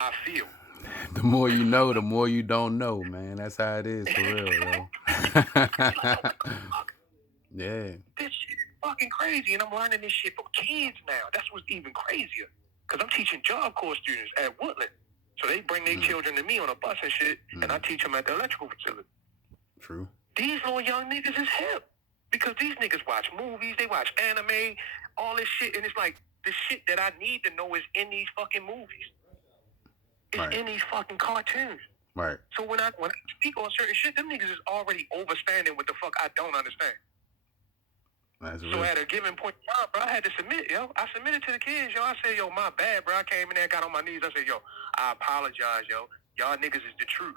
I feel. The more you know, the more you don't know, man. That's how it is for real, yo. Yeah. This shit is fucking crazy, and I'm learning this shit from kids now. That's what's even crazier. Because I'm teaching Job Corps students at Woodland. So they bring their children to me on a bus and shit, and I teach them at the electrical facility. True. These little young niggas is hip. Because these niggas watch movies, they watch anime, all this shit, and it's like, the shit that I need to know is in these fucking movies. It's in these fucking cartoons. Right. So when I speak on certain shit, them niggas is already overstanding what the fuck I don't understand. That's so at a given point in time, bro, I had to submit, yo. I submitted to the kids, yo. I said, yo, my bad, bro. I came in there, got on my knees. I said, yo, I apologize, yo. Y'all niggas is the truth.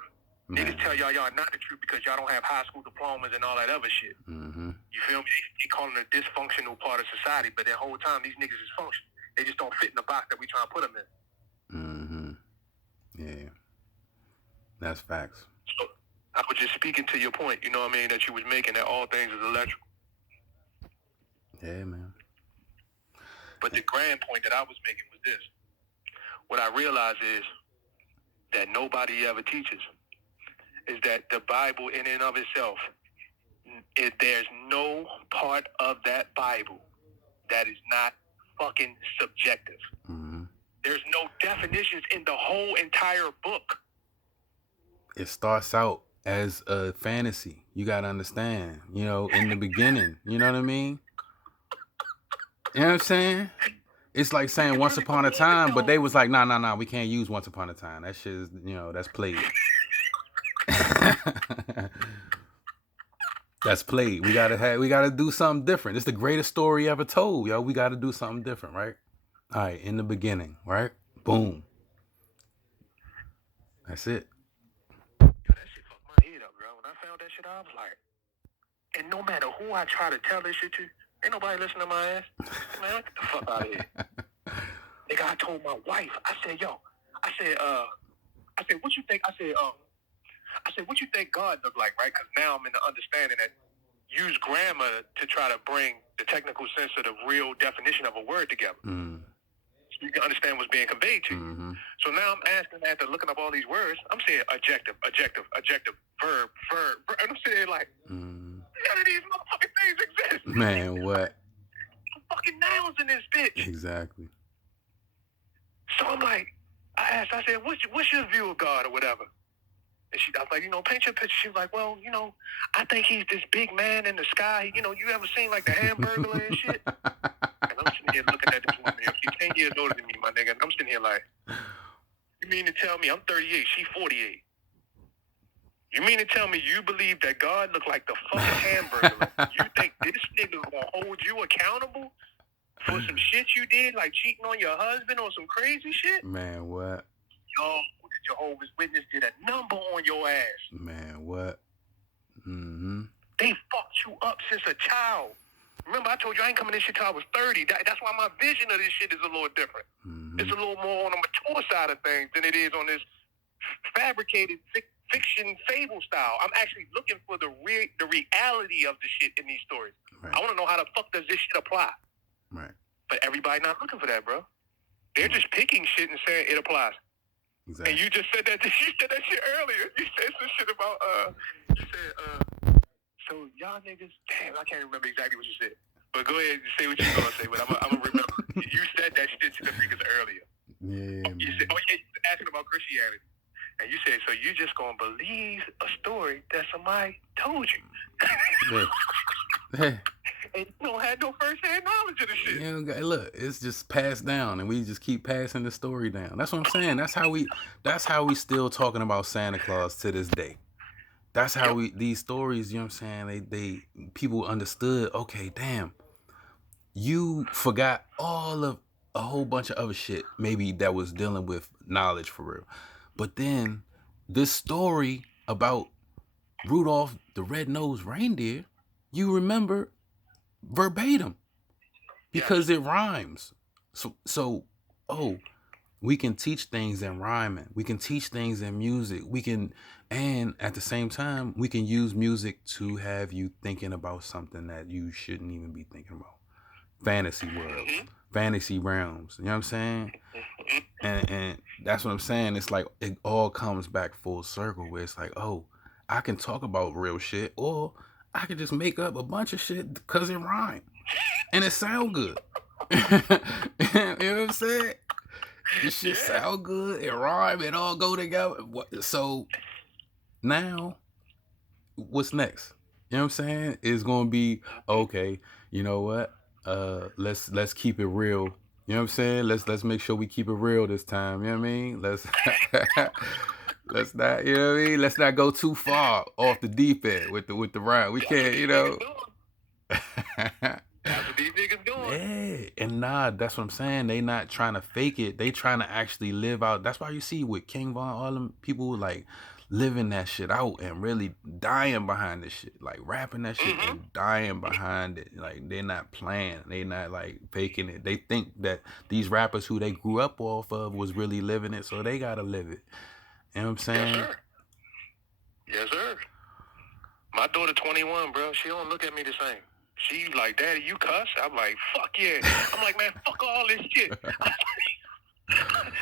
Man. Niggas tell y'all not the truth because y'all don't have high school diplomas and all that other shit. Mm-hmm. You feel me? They calling it a dysfunctional part of society, but the whole time these niggas is functional. They just don't fit in the box that we trying to put them in. Mm-hmm. Yeah. That's facts. So I was just speaking to your point, you know what I mean, that you was making, that all things is electrical. Yeah, man. But the grand point that I was making was this. What I realize is that nobody ever teaches is that the Bible in and of itself, there's no part of that Bible that is not fucking subjective. Mm-hmm. There's no definitions in the whole entire book. It starts out as a fantasy. You got to understand, you know, in the beginning, you know what I mean? You know what I'm saying? It's like saying Once Upon a Time, but they was like, nah, we can't use Once Upon a Time. That shit is, you know, that's played. That's played. We gotta do something different. It's the greatest story ever told, yo. We gotta do something different, right? All right, in the beginning, right? Boom. That's it. Yo, that shit fucked my head up, bro. When I found that shit, I was like, and no matter who I try to tell this shit to, ain't nobody listening to my ass. Man, get the fuck out of here. Nigga, I told my wife, I said, what you think? I said, what you think God look like, right? Because now I'm in the understanding that use grammar to try to bring the technical sense of the real definition of a word together. Mm. So you can understand what's being conveyed to you. Mm-hmm. So now I'm asking, after looking up all these words, I'm saying adjective, verb. And I'm saying like, none of these motherfucking things exist. Man, what? Fucking nouns in this bitch. Exactly. So I'm like, I said, what's your view of God or whatever? And I was like, paint your picture. She was like, well, I think he's this big man in the sky. You ever seen like the Hamburglar and shit? And I'm sitting here looking at this woman. She's 10 years older than me, my nigga. And I'm sitting here like, you mean to tell me I'm 38, she's 48? You mean to tell me you believe that God looked like the fucking Hamburglar? You think this nigga gonna hold you accountable for some shit you did, like cheating on your husband or some crazy shit? Man, what? Yo, the Jehovah's Witness did a number on your ass. Man, what? Mm-hmm. They fucked you up since a child. Remember, I told you I ain't coming this shit till I was 30. That's why my vision of this shit is a little different. Mm-hmm. It's a little more on the mature side of things than it is on this fabricated fiction fable style. I'm actually looking for the reality of the shit in these stories. Right. I want to know how the fuck does this shit apply. Right. But everybody not looking for that, bro. They're just picking shit and saying it applies. Exactly. And you just said that. You said that shit earlier. You said some shit about so y'all niggas. Damn, I can't remember exactly what you said. But go ahead and say what you're gonna say. But I'm gonna remember. You said that shit to the niggas earlier. Yeah. You said, you asking about Christianity, and you said, so you just gonna believe a story that somebody told you. Yeah. And you don't have no first-hand knowledge of the shit. Yeah, look, it's just passed down, and we just keep passing the story down. That's what I'm saying. That's how we still talking about Santa Claus to this day. That's how these stories, you know what I'm saying? They people understood. Okay, damn, you forgot all of a whole bunch of other shit, maybe that was dealing with knowledge for real. But then this story about Rudolph the Red-Nosed Reindeer, you remember verbatim because it rhymes. So we can teach things in rhyming. We can teach things in music. And at the same time, we can use music to have you thinking about something that you shouldn't even be thinking about. fantasy worlds, fantasy realms. You know what I'm saying? And that's what I'm saying. It's like it all comes back full circle where it's like, oh, I can talk about real shit, or I can just make up a bunch of shit because it rhyme and it sound good. You know what I'm saying? This shit sound good. It rhyme. It all go together. So now, what's next? You know what I'm saying? It's gonna be okay. You know what? Let's keep it real. You know what I'm saying? Let's make sure we keep it real this time. You know what I mean? Let's not. You know what I mean? Let's not go too far off the deep end with the rhyme. We can't. You know. That's what these niggas doing. Yeah, and nah, that's what I'm saying. They not trying to fake it. They trying to actually live out. That's why you see with King Von, all them people like living that shit out and really dying behind this shit. Like rapping that shit and dying behind it. Like they're not playing. They not like faking it. They think that these rappers who they grew up off of was really living it, so they gotta live it. You know what I'm saying? Yes, sir. Yes, sir. My daughter 21, bro. She don't look at me the same. She like, Daddy, you cuss? I'm like, fuck yeah. I'm like, man, fuck all this shit.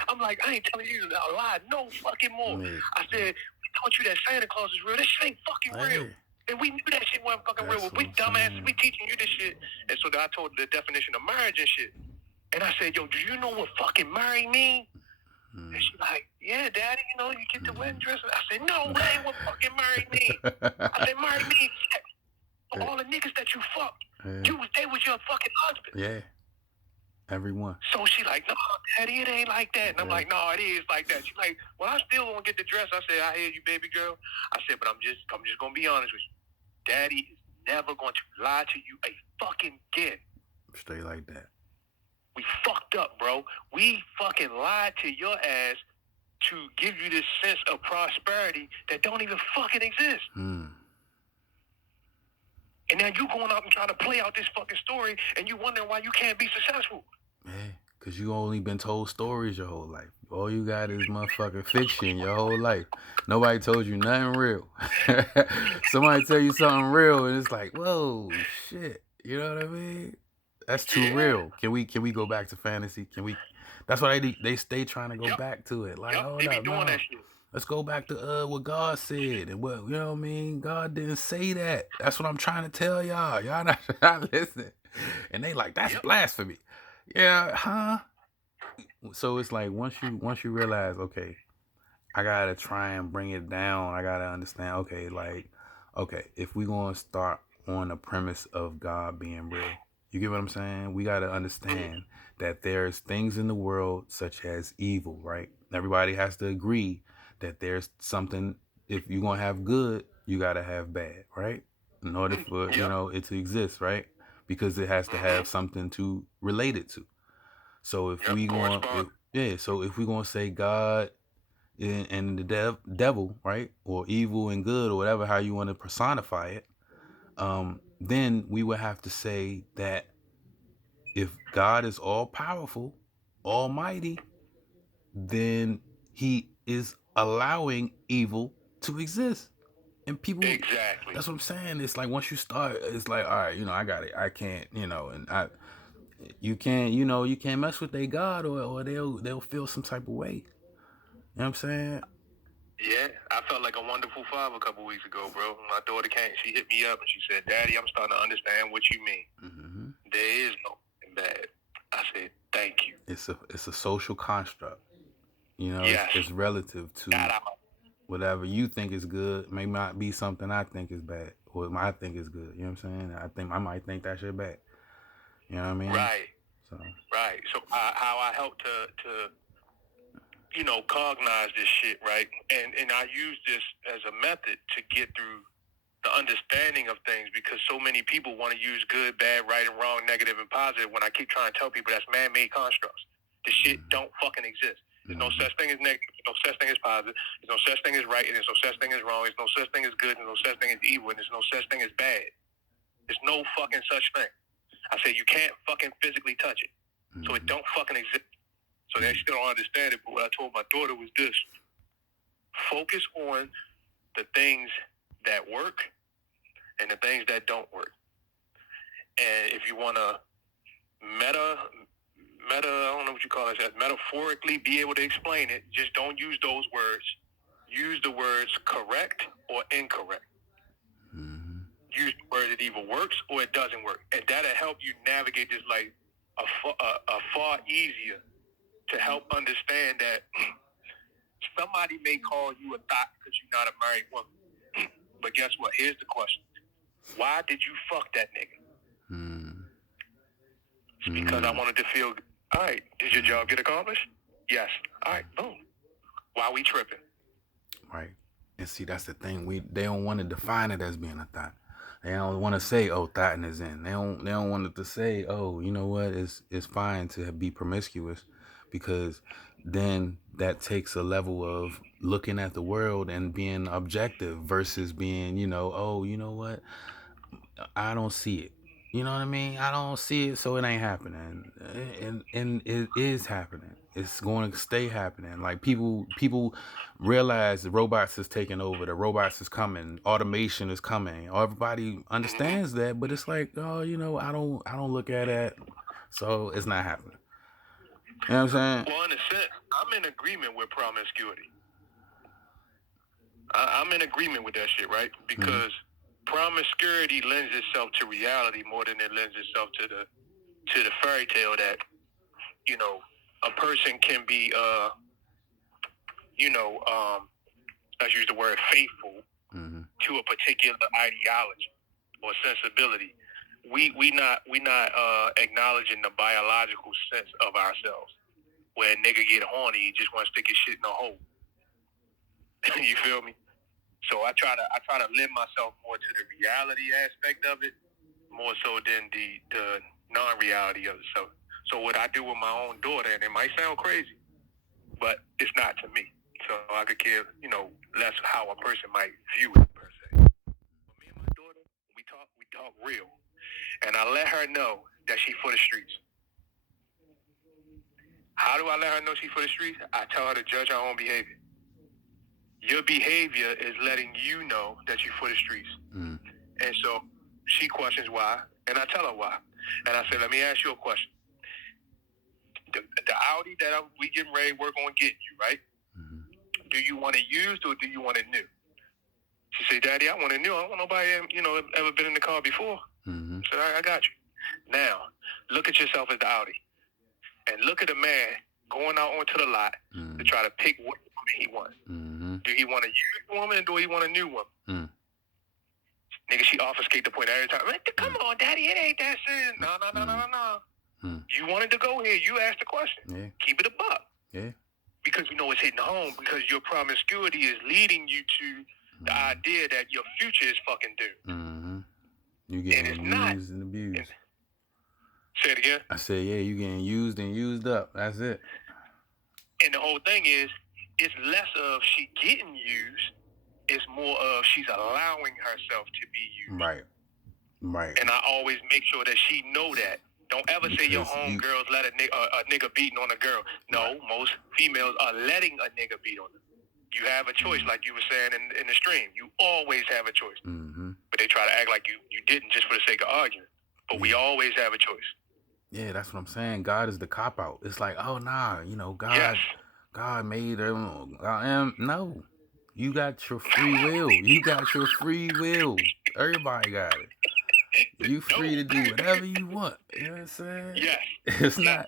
I'm like, I ain't telling you a lie no fucking more. Man. I said, we taught you that Santa Claus is real. This shit ain't fucking real. And we knew that shit wasn't fucking real. We dumbasses, we teaching you this shit. And so I told her the definition of marriage and shit. And I said, yo, do you know what fucking marry mean? And she's like, yeah, Daddy, you know, you get the wedding dress. I said, no, that ain't what fucking marry mean. I said, marry mean all the niggas that you fucked. They was your fucking husband. Yeah. Everyone. So she like, no, Daddy, it ain't like that. And I'm like, no, it is like that. She's like, well, I still won't get the dress. I said, I hear you, baby girl. I said, but I'm just gonna be honest with you. Daddy is never going to lie to you a fucking again. Stay like that. We fucked up, bro. We fucking lied to your ass to give you this sense of prosperity that don't even fucking exist. And now you going out and trying to play out this fucking story and you wondering why you can't be successful. Yeah, because you only been told stories your whole life. All you got is motherfucking fiction your whole life. Nobody told you nothing real. Somebody tell you something real and it's like, whoa, shit. You know what I mean? That's too real. Can we go back to fantasy? Can we? That's why they stay trying to go back to it. Like, they be doing that shit. Let's go back to what God said and what, you know what I mean? God didn't say that. That's what I'm trying to tell y'all. Y'all not listening. And they like, that's blasphemy. Yeah, huh? So it's like once you realize, okay, I gotta try and bring it down. I gotta understand, okay, if we gonna start on the premise of God being real, you get what I'm saying? We gotta understand that there's things in the world such as evil, right? Everybody has to agree that there's something. If you're gonna have good, you gotta have bad, right? In order for it to exist, right? Because it has to have something to relate it to. So if we going, so if we gonna say God and the devil, right, or evil and good, or whatever, how you want to personify it, then we would have to say that if God is all powerful, almighty, then he is allowing evil to exist. And people, that's what I'm saying. It's like once you start, it's like, all right, I got it. I can't, and you can't mess with their God or they'll feel some type of way. You know what I'm saying? Yeah, I felt like a wonderful father a couple weeks ago, bro. My daughter came, she hit me up and she said, Daddy, I'm starting to understand what you mean. There is no bad. I said, thank you. It's a social construct. It's relative to whatever you think is good may not be something I think is bad or I think is good. You know what I'm saying? I might think that shit bad. You know what I mean? Right. Right. So how I help to cognize this shit, right? And I use this as a method to get through the understanding of things because so many people want to use good, bad, right and wrong, negative and positive when I keep trying to tell people that's man-made constructs. The shit don't fucking exist. There's no such thing as negative. There's no such thing as positive. There's no such thing as right, and there's no such thing as wrong. There's no such thing as good, and there's no such thing as evil, and there's no such thing as bad. There's no fucking such thing. I said you can't fucking physically touch it. So it don't fucking exist. So they still don't understand it, but what I told my daughter was this. Focus on the things that work and the things that don't work. And if you want to I don't know what you call it, metaphorically be able to explain it. Just don't use those words. Use the words correct or incorrect. Mm-hmm. Use the word it either works or it doesn't work. And that'll help you navigate this like a far easier to help understand that somebody may call you a thought because you're not a married woman. But guess what? Here's the question. Why did you fuck that nigga? It's because I wanted to feel good. All right, did your job get accomplished? Yes. All right, boom. Why we tripping? Right. And see, that's the thing. They don't want to define it as being a thought. They don't want to say, "Oh, thought is in." They don't want it to say, "Oh, you know what? It's fine to be promiscuous," because then that takes a level of looking at the world and being objective versus being, "Oh, you know what? I don't see it." You know what I mean? I don't see it, so it ain't happening. And it is happening. It's going to stay happening. Like people realize the robots is taking over. The robots is coming. Automation is coming. Everybody understands that, but it's like, oh, I don't look at it, so it's not happening. You know what I'm saying? Well, in a sense, I'm in agreement with promiscuity. I'm in agreement with that shit, right? Because promiscuity lends itself to reality more than it lends itself to the fairy tale that, a person can be, let's use the word faithful to a particular ideology or sensibility. We not acknowledging the biological sense of ourselves. Where a nigga get horny, he just wants to stick his shit in a hole. You feel me? So I try to lend myself more to the reality aspect of it, more so than the non-reality of it. So what I do with my own daughter, and it might sound crazy, but it's not to me. So I could care, less how a person might view it per se. But me and my daughter, we talk real, and I let her know that she for the streets. How do I let her know she for the streets? I tell her to judge her own behavior. Your behavior is letting you know that you're for the streets. And so she questions why, and I tell her why. And I say, let me ask you a question. The Audi that we getting ready to work on getting you, right? Do you want it used or do you want it new? She said, Daddy, I want it new. I don't want nobody, ever been in the car before. I said, I got you. Now, look at yourself as the Audi. And look at a man going out onto the lot to try to pick what woman he wants. Do he want a used woman or do he want a new woman? Nigga, she obfuscate the point every time. Come on, Daddy, it ain't that serious. No. You wanted to go here. You asked the question. Yeah. Keep it a buck. Yeah. Because it's hitting home. Because your promiscuity is leading you to the idea that your future is fucking due. You getting used and abused. Say it again. I said, yeah, you getting used and used up. That's it. And the whole thing is, it's less of she getting used. It's more of she's allowing herself to be used. Right. And I always make sure that she know that. Don't ever say your homegirls let a nigga beating on a girl. No, most females are letting a nigga beat on them. You have a choice, like you were saying in the stream. You always have a choice. But they try to act like you didn't just for the sake of arguing. But we always have a choice. Yeah, that's what I'm saying. God is the cop-out. It's like, oh, nah, God, yes. God made them. No, you got your free will. You got your free will. Everybody got it. You free to do whatever you want. You know what I'm saying? Yes. It's not,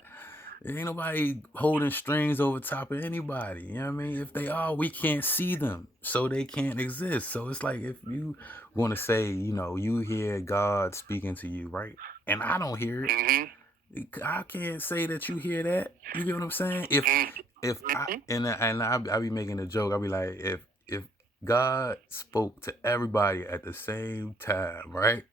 ain't nobody holding strings over top of anybody. You know what I mean? If they are, we can't see them, so they can't exist. So it's like if you want to say, you hear God speaking to you, right? And I don't hear it. I can't say that you hear that. You get what I'm saying? If I be making a joke, I'll be like, if God spoke to everybody at the same time, right?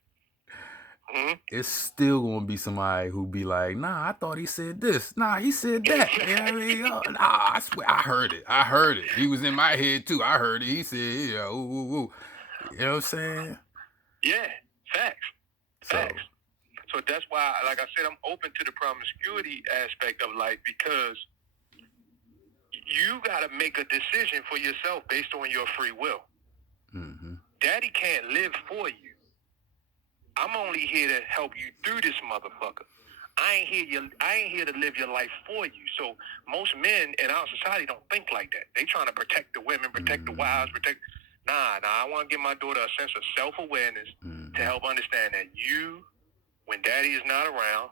It's still gonna be somebody who be like, nah, I thought he said this. Nah, he said that. You know what I mean? Nah, I swear, I heard it. He was in my head too. I heard it. He said, yeah, ooh. You know what I'm saying? Yeah, facts. So that's why, like I said, I'm open to the promiscuity aspect of life because you got to make a decision for yourself based on your free will. Daddy can't live for you. I'm only here to help you through this motherfucker. I ain't here to live your life for you. So most men in our society don't think like that. They trying to protect the women, protect the wives, protect. Nah. I want to give my daughter a sense of self-awareness to help understand that you, when daddy is not around,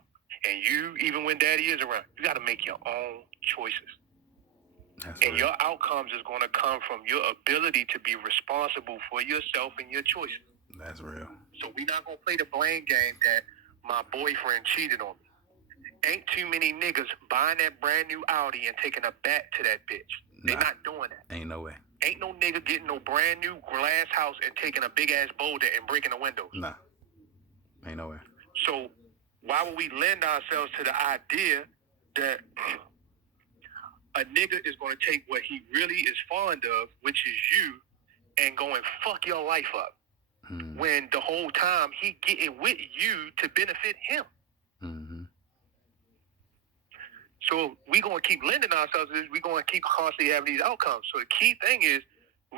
and you, even when daddy is around, you got to make your own choices. And your outcomes is going to come from your ability to be responsible for yourself and your choices. That's real. So we're not going to play the blame game that my boyfriend cheated on me. Ain't too many niggas buying that brand new Audi and taking a bat to that bitch. Nah, they not doing that. Ain't no way. Ain't no nigga getting no brand new glass house and taking a big ass boulder and breaking the windows. Nah. Ain't no way. So why would we lend ourselves to the idea that a nigga is going to take what he really is fond of, which is you, and go and fuck your life up, when the whole time he getting with you to benefit him? Mm-hmm. So we going to keep lending ourselves to this. We going to keep constantly having these outcomes. So the key thing is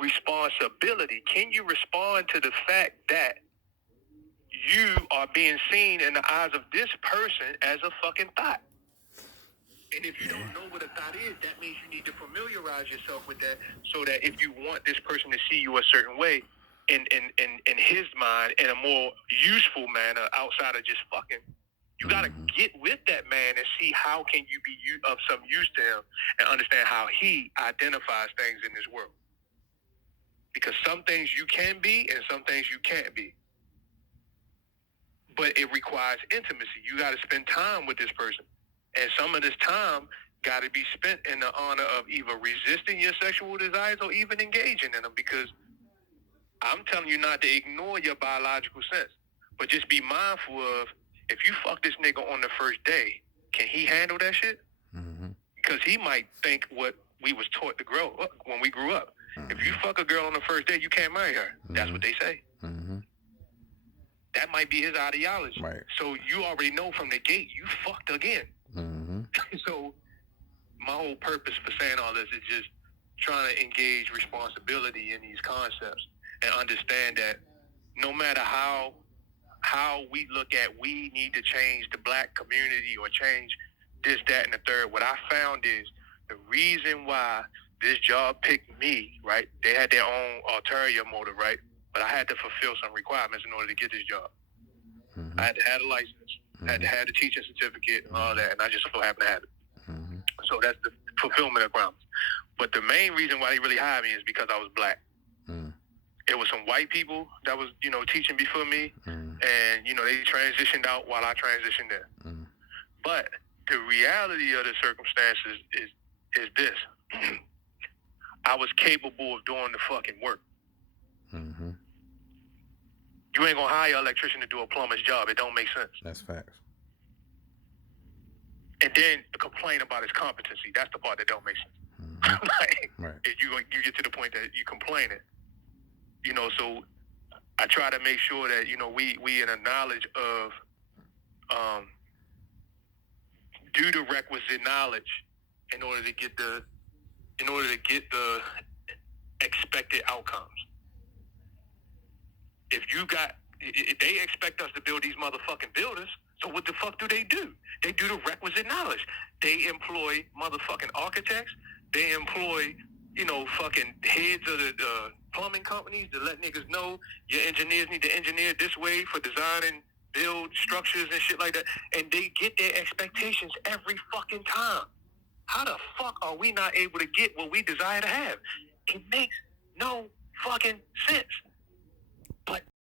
responsibility. Can you respond to the fact that you are being seen in the eyes of this person as a fucking thought? And if you don't know what a thought is, that means you need to familiarize yourself with that, so that if you want this person to see you a certain way, in his mind, in a more useful manner outside of just fucking, you got to get with that man and see how can you be of some use to him and understand how he identifies things in this world. Because some things you can be and some things you can't be. But it requires intimacy. You got to spend time with this person. And some of this time got to be spent in the honor of either resisting your sexual desires or even engaging in them. Because I'm telling you not to ignore your biological sense, but just be mindful of, if you fuck this nigga on the first day, can he handle that shit? Mm-hmm. Because he might think what we was taught to grow up when we grew up. Mm-hmm. If you fuck a girl on the first day, you can't marry her. Mm-hmm. That's what they say. Mm-hmm. That might be his ideology. Right. So you already know from the gate, you fucked again. Mm-hmm. So my whole purpose for saying all this is just trying to engage responsibility in these concepts and understand that no matter how we look at, we need to change the black community or change this, that, and the third. What I found is the reason why this job picked me, right? They had their own ulterior motive, right? But I had to fulfill some requirements in order to get this job. Mm-hmm. I had to have a license. I had to have the teaching certificate and all that, and I just so happened to have it. Mm-hmm. So that's the fulfillment requirements. But the main reason why they really hired me is because I was black. Mm. It was some white people that was, teaching before me, and, they transitioned out while I transitioned in. Mm. But the reality of the circumstances is this. I was capable of doing the fucking work. Mm-hmm. You ain't gonna hire an electrician to do a plumber's job. It don't make sense. That's facts. And then complain about his competency. That's the part that don't make sense. Mm-hmm. Right. If you get to the point that you complaining. So I try to make sure that, we in a knowledge of do the requisite knowledge in order to get the expected outcomes. If they expect us to build these motherfucking buildings, so what the fuck do? They do the requisite knowledge. They employ motherfucking architects. They employ, fucking heads of the plumbing companies to let niggas know your engineers need to engineer this way for designing, build structures and shit like that. And they get their expectations every fucking time. How the fuck are we not able to get what we desire to have? It makes no fucking sense.